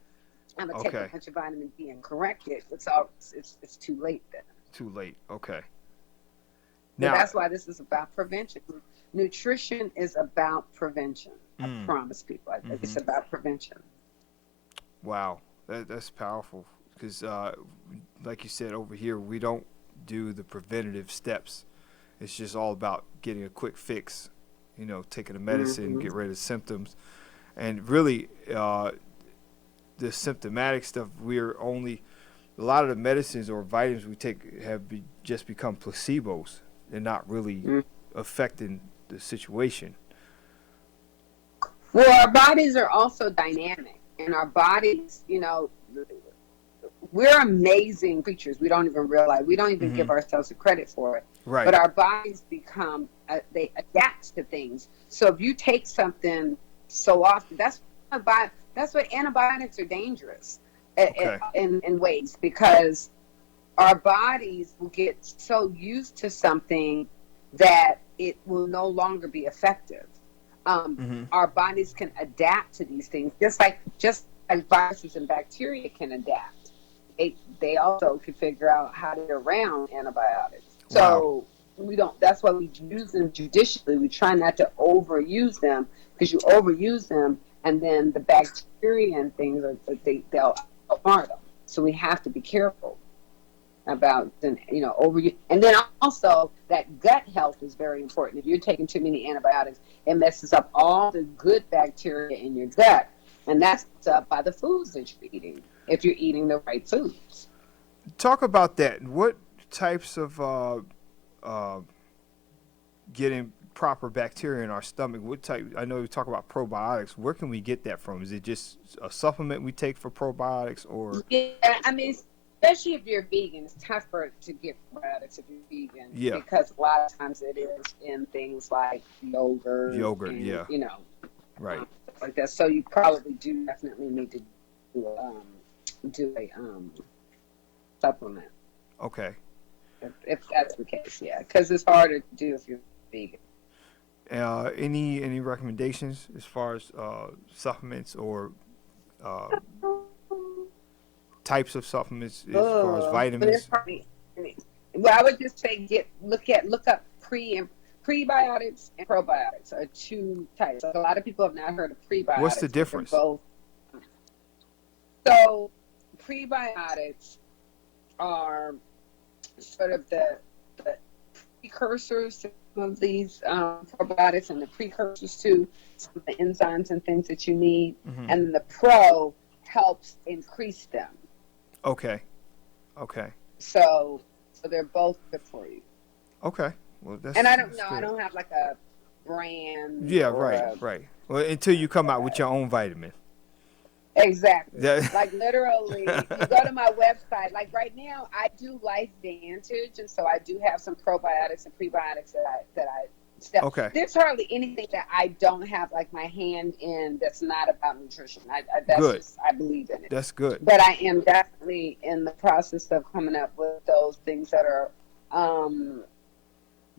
I'm gonna take a Okay. bunch of vitamin D and correct it. It's too late then. Too late. Okay. So Now. that's why this is about prevention. Nutrition is about prevention. I promise people. It's about prevention. Wow. That's powerful because, like you said, over here we don't do the preventative steps. It's just all about getting a quick fix. Taking the medicine, get rid of symptoms, and really, the symptomatic stuff. A lot of the medicines or vitamins we take just become placebos. They're not really affecting the situation. Well, our bodies are also dynamic, and our bodies, we're amazing creatures. We don't even realize. We don't even give ourselves the credit for it. Right. But our bodies they adapt to things. So if you take something so often, that's what antibiotics are dangerous in ways because our bodies will get so used to something that it will no longer be effective. Our bodies can adapt to these things just like viruses and bacteria can adapt. They also can figure out how to get around antibiotics. So we don't. That's why we use them judiciously. We try not to overuse them because you overuse them, and then the bacteria and things they'll harm them. So we have to be careful about overuse. And then also that gut health is very important. If you're taking too many antibiotics, it messes up all the good bacteria in your gut, and that's up by the foods that you're eating. If you're eating the right foods. Talk about that. What types of getting proper bacteria in our stomach? What type? I know we talk about probiotics. Where can we get that from? Is it just a supplement we take for probiotics, or? Yeah, I mean, especially if you're vegan, it's tougher to get probiotics if you're vegan. Yeah. Because a lot of times it is in things like yogurt. Yogurt, and, yeah. Right. Stuff like that. So you probably do definitely need to do a supplement. Okay. If that's the case, yeah, because it's harder to do if you're vegan. Any recommendations as far as supplements or types of supplements as far as vitamins? Well, I would just say look up prebiotics and probiotics are two types. Like a lot of people have not heard of prebiotics. What's the difference? Both. So prebiotics are sort of the precursors to some of these probiotics and the precursors to some of the enzymes and things that you need. And then the pro helps increase them. Okay. So So they're both good for you. Okay. Well, And I don't that's know. I good. don't have like a brand Yeah, or right, a right. Well, until you come out with your own vitamin. exactly. That, Like literally, you go to my website. Like right now, I do Life Vantage, and so I do have some probiotics and prebiotics that I sell. okay, There's hardly anything that I don't have like my hand in that's not about nutrition. That's good. just I believe in it. That's good. But I am definitely in the process of coming up with those things um,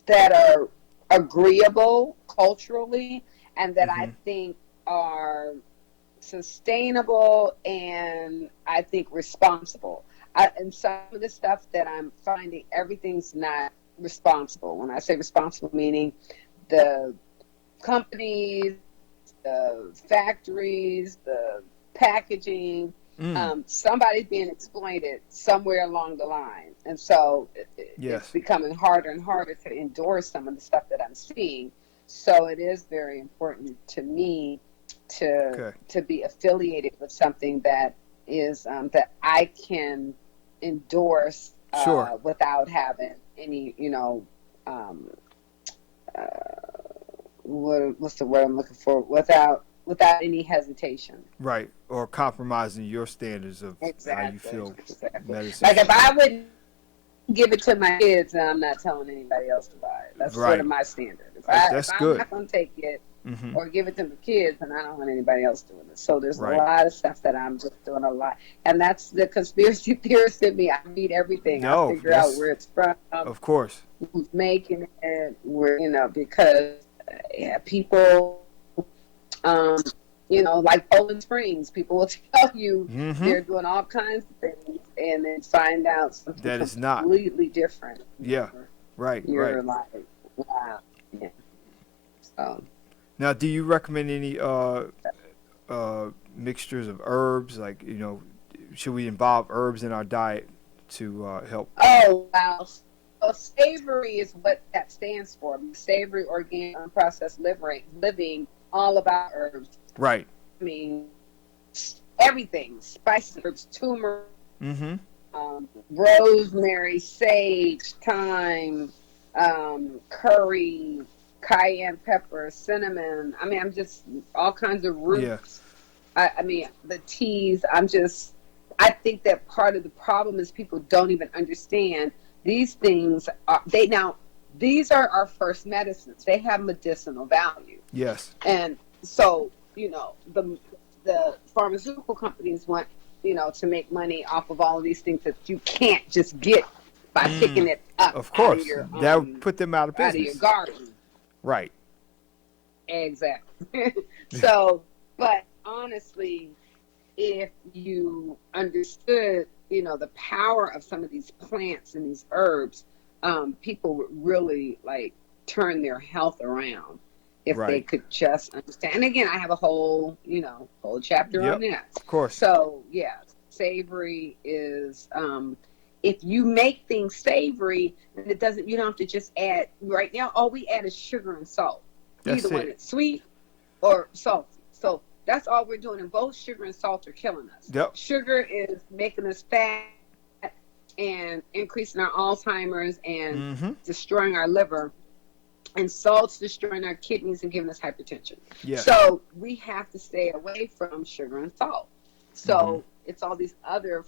that are agreeable culturally and that I Hmm. think are sustainable and I think responsible. And some of the stuff that I'm finding, everything's not responsible. When I say responsible, meaning the companies, the factories, the packaging, Mm. somebody's being exploited somewhere along the line. And so it's Yes. becoming harder and harder to endorse some of the stuff that I'm seeing. So it is very important to me Okay. to be affiliated with something that is that I can endorse Sure. without having any, um, uh, what's the word I'm looking for? Without any hesitation. Right. Or compromising your standards of how you Exactly. feel Exactly. medicine Like if should I be. wouldn't give it to my kids, and I'm not telling anybody else to buy it. That's sort of Right. my standard. If That's I'm good. not going to take it Hmm. or give it to my kids, and I don't want anybody else doing it. So there's a Right. lot of stuff that I'm just doing a lot, and that's the conspiracy theorist in me. I read everything. I No, figure out that's where it's from, of course. who's making it, where because yeah, people, um, like Poland Springs, people will tell you Hmm. they're doing all kinds of things, and then find out something That is not. completely different. Yeah. Right. Right. You're like, wow, yeah. So. Now, do you recommend any mixtures of herbs? Like, should we involve herbs in our diet to help? Oh, wow. So savory is what that stands for. Savory, organic, unprocessed living, all about herbs. Right. I mean, everything. Spices, herbs, turmeric, Mm-hmm. rosemary, sage, thyme, curry, cayenne pepper, cinnamon. I mean, I'm just all kinds of Yeah. roots. I mean, the teas. I think that part of the problem is people don't even understand these things. These are our first medicines. They have medicinal value. Yes. And so, the pharmaceutical companies want, to make money off of all of these things that you can't just get by picking Mm. it up Of course. your That would put them out of out of your business. garden. Right. Exactly. So, but honestly, if you understood, the power of some of these plants and these herbs, people would really like turn their health around if they Right. could just understand. And again, I have a whole chapter on Yep. that. Of course. So yeah, savory is if you make things savory, and you don't have to just add. Right now, all we add is sugar and salt. You either That's want it. it sweet or salty. So that's all we're doing, and both sugar and salt are killing us. Yep. Sugar is making us fat and increasing our Alzheimer's and Mm-hmm. destroying our liver, and salt's destroying our kidneys and giving us hypertension. Yes. So we have to stay away from sugar and salt. So Mm-hmm. it's all these other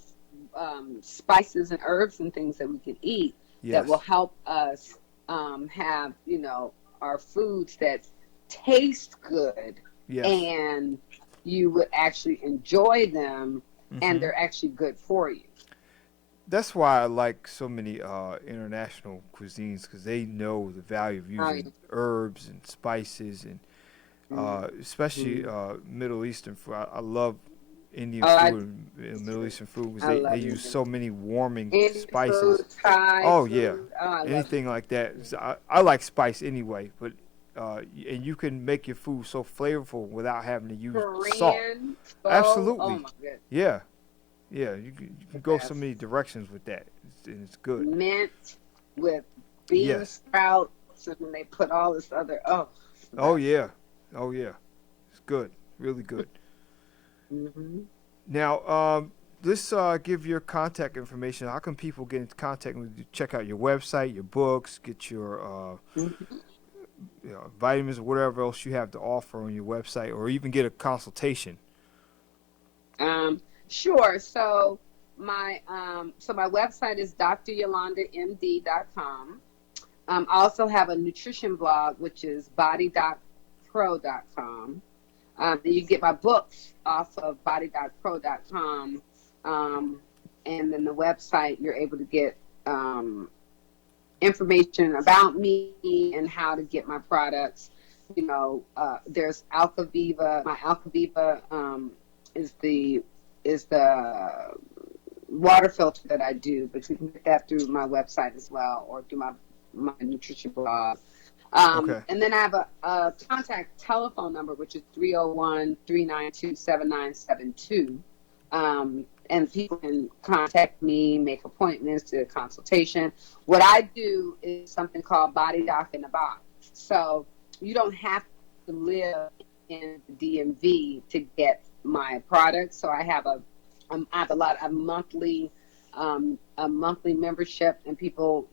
spices and herbs and things that we can eat Yes. that will help us have, our foods that taste good Yes. and you would actually enjoy them and Mm-hmm. they're actually good for you. That's why I like so many international cuisines because they know the value of Oh, using herbs and spices and especially mm-hmm. Middle Eastern food. I love Indian Oh, food and Middle Eastern food because I they love use Indian. so many warming Indian spices. food, Thai Oh food. yeah, Oh, I love anything it. like that. So I like spice anyway, but and you can make your food so flavorful without having to use salt. Korean pho. Oh Absolutely. my goodness. Yeah, yeah. You can go so Yes. many directions with that, and it's good. Mint with bean Yes. sprouts and then they put all this other it's the Oh best. yeah. Oh yeah. It's good. Really good. Mm-hmm. Now, let's give your contact information. How can people get in contact with you? Check out your website, your books, get your vitamins or whatever else you have to offer on your website, or even get a consultation. Sure. So my website is dryolandamd.com. I also have a nutrition blog, which is body.pro.com. You can get my books off of body.pro.com. And then the website, you're able to get information about me and how to get my products. There's Alkaviva. My Alkaviva is the water filter that I do, but you can get that through my website as well, or through my nutrition blog. Okay. And then I have a contact telephone number, which is 301-392-7972. And people can contact me, make appointments to a consultation. What I do is something called Body Doc in a Box. So you don't have to live in DMV to get my products. So I have a monthly membership, and people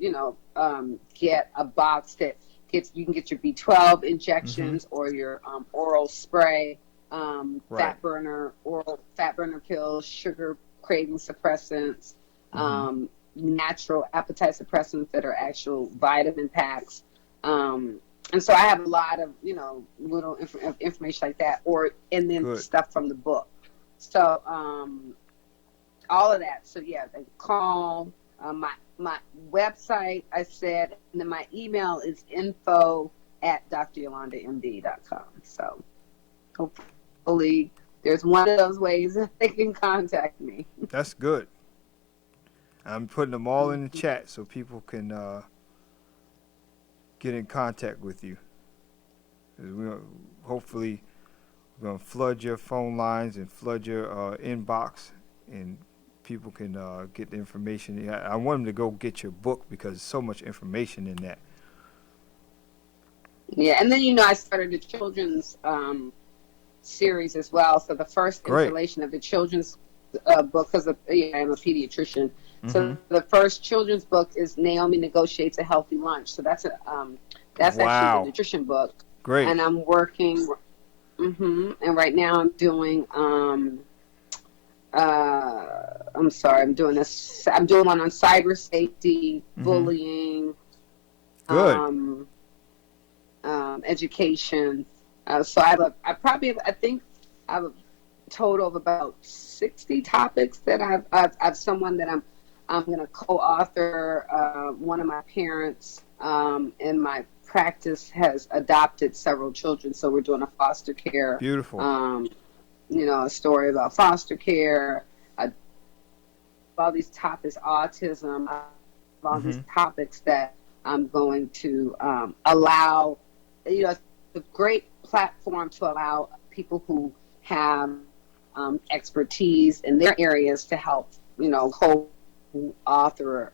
get a box that you can get your B12 injections or your oral spray, fat burner pills, sugar craving suppressants, natural appetite suppressants that are actual vitamin packs. And so I have a lot of little information like that, and then stuff from the book. So all of that. So yeah, they call my website. I said, and then my email is info@dryolandamd.com. So hopefully there's one of those ways that they can contact me. That's good. I'm putting them all in the chat so people can get in contact with you. Hopefully, we're going to flood your phone lines and flood your inbox, and people can get the information. I want them to go get your book because there's so much information in that. Yeah, and then I started a children's series as well. So the first installation of the children's book, because I'm a pediatrician. So the first children's book is Naomi Negotiates a Healthy Lunch. So that's actually the nutrition book. Great. And I'm working, and right now I'm doing I'm doing one on cyber safety, bullying, good, education. So I think I have a total of about 60 topics that I've someone that I'm going to co-author. One of my parents in my practice has adopted several children, so we're doing a foster care. Beautiful. A story about foster care. All these topics, autism, all these topics that I'm going to allow. It's a great platform to allow people who have expertise in their areas to help, co-author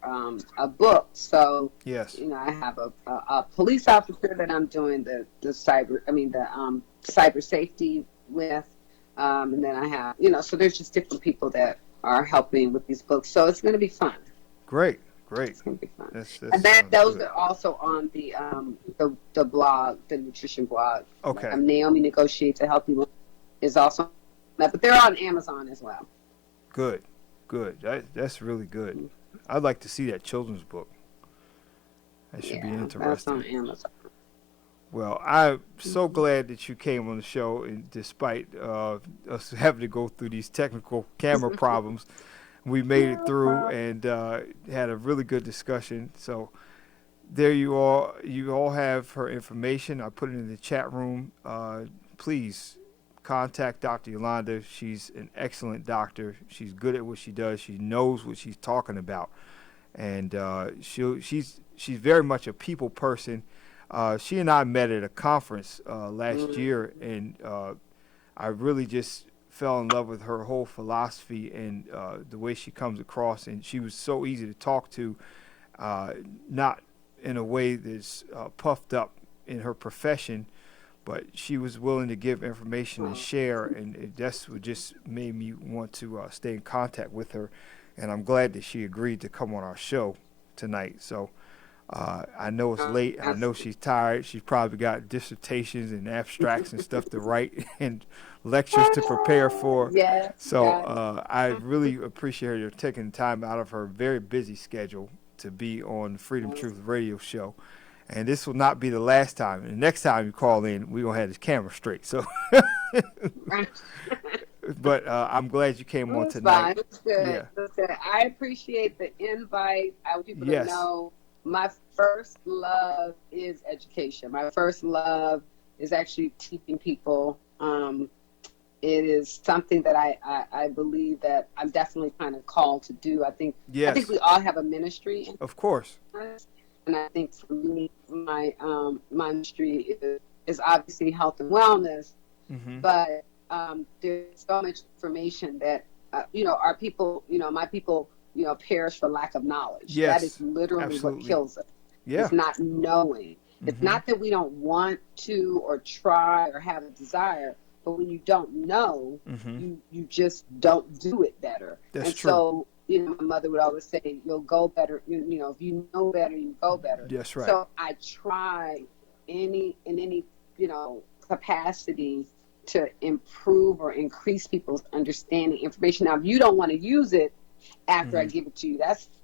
a book. So, yes, I have a police officer that I'm doing the cyber safety with, and then I have, so there's just different people that are helping with these books. So it's going to be fun. Great. It's going to be fun. And those are also on the blog, the nutrition blog. Okay. Naomi Negotiates a Healthy Lunch is also, but they're on Amazon as well. Good. That's really good. I'd like to see that children's book. That should be interesting. That's on Amazon. Well, I'm so glad that you came on the show, and despite us having to go through these technical camera problems, we made it through and had a really good discussion. So there you are. You all have her information. I put it in the chat room. Please contact Dr. Yolanda. She's an excellent doctor. She's good at what she does. She knows what she's talking about, and she's very much a people person. She and I met at a conference last year, and I really just fell in love with her whole philosophy and the way she comes across. And she was so easy to talk to, not in a way that's puffed up in her profession, but she was willing to give information and share, and that's what just made me want to stay in contact with her. And I'm glad that she agreed to come on our show tonight. So I know it's late. I know she's tired. She's probably got dissertations and abstracts and stuff to write and lectures to prepare for. Yes. So I really appreciate her taking time out of her very busy schedule to be on the Freedom Truth Radio Show. And this will not be the last time. And the next time you call in, we're going to have this camera straight. So, but I'm glad you came on tonight. It's good. Yeah. It's good. I appreciate the invite. I want people to know my first love is education. My first love is actually teaching people. It is something that I believe that I'm definitely kind of called to do. I think we all have a ministry. Of course. And I think for me, my ministry is obviously health and wellness, but there's so much information that our people, my people, perish for lack of knowledge. Yes, that is literally what kills us. Yeah. It's not knowing. It's not that we don't want to or try or have a desire, but when you don't know, you just don't do it better. That's and true. So, my mother would always say, you'll go better. If you know better, you go better. That's right. So I try in any capacity to improve or increase people's understanding information. Now, if you don't want to use it after I give it to you,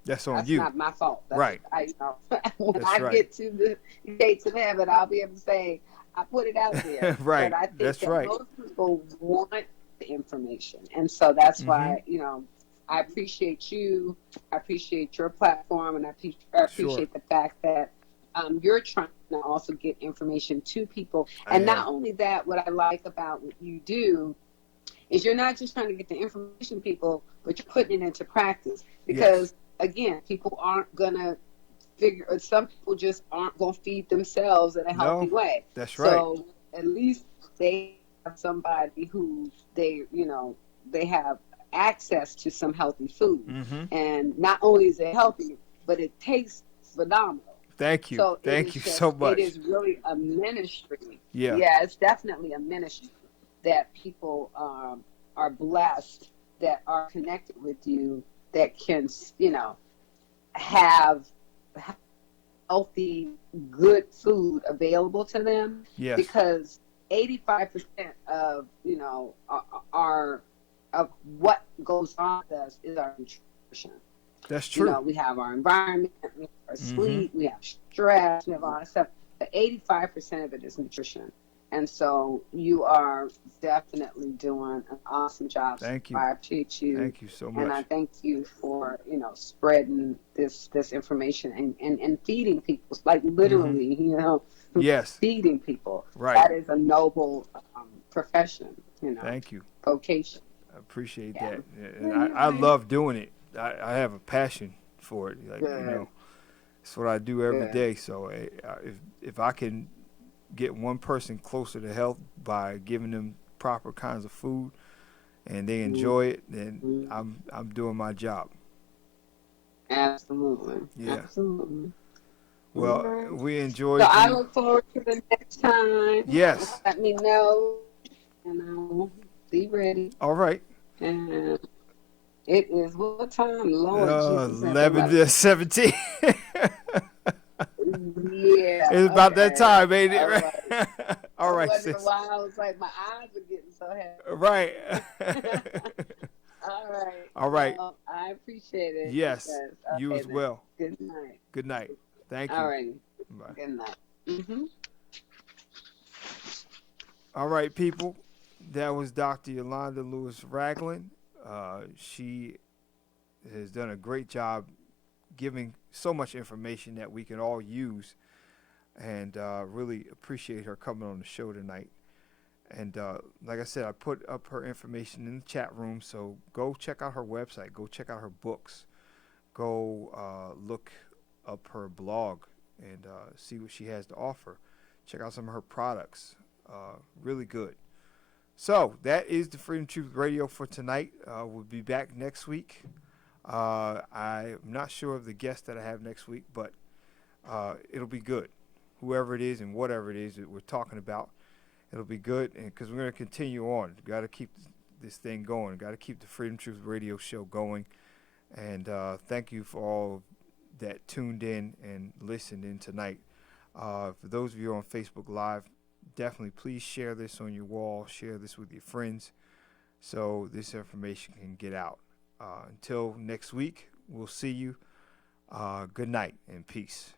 that's on you. Not my fault. Right. When I get to the gates of heaven, I'll be able to say, I put it out there. Right. But I think that's right. Most people want the information. And so that's why, I appreciate you. I appreciate your platform. And I appreciate the fact that you're trying to also get information to people. And not only that, what I like about what you do is you're not just trying to get the information to people, but you're putting it into practice. Because, again, people aren't going to some people just aren't going to feed themselves in a healthy way. That's right. So at least they have somebody who they have access to some healthy food. And not only is it healthy, but it tastes phenomenal. Thank you. So Thank you so much. It is really a ministry. Yeah. Yeah, it's definitely a ministry that people are blessed that are connected with you, that can, have healthy, good food available to them. Yes. Because 85% of, of what goes on with us is our nutrition. That's true. We have our environment, we have our sleep, we have stress, we have all that stuff. But 85% of it is nutrition. And so you are definitely doing an awesome job. Thank you. I appreciate you. Thank you so much. And I thank you for, spreading this information and feeding people, like literally, yes, feeding people. Right. That is a noble profession, Thank you. vocation. I appreciate that. And I love doing it. I have a passion for it. It's what I do every day. So if I can get one person closer to health by giving them proper kinds of food and they enjoy it, then I'm doing my job. Absolutely. Yeah. Absolutely. Well, we enjoyed. So I look forward to the next time. Yes. Let me know, and I'll be ready. All right. And it is what time, Lord Jesus? 11 to 17. Yeah. It's about that time, ain't it? All right. All right, sis. sis. Why I was like, my eyes are getting so heavy. Right. All right. All right. Well, I appreciate it. Yes. You as well. Good night. Good night. Thank you. All right. Bye. Good night. All right, people. That was Dr. Yolanda Lewis Ragland. She has done a great job giving so much information that we can all use, and really appreciate her coming on the show tonight. And like I said, I put up her information in the chat room, so go check out her website. Go check out her books. Go look up her blog and see what she has to offer. Check out some of her products. Really good. So that is the Freedom Truth Radio for tonight. We'll be back next week. I'm not sure of the guest that I have next week, but it'll be good. Whoever it is and whatever it is that we're talking about. It'll be good, because we're going to continue on. Got to keep this thing going. Got to keep the Freedom Truth Radio Show going. And thank you for all that tuned in and listened in tonight. For those of you on Facebook Live, definitely please share this on your wall. Share this with your friends so this information can get out. Until next week, we'll see you. Good night and peace.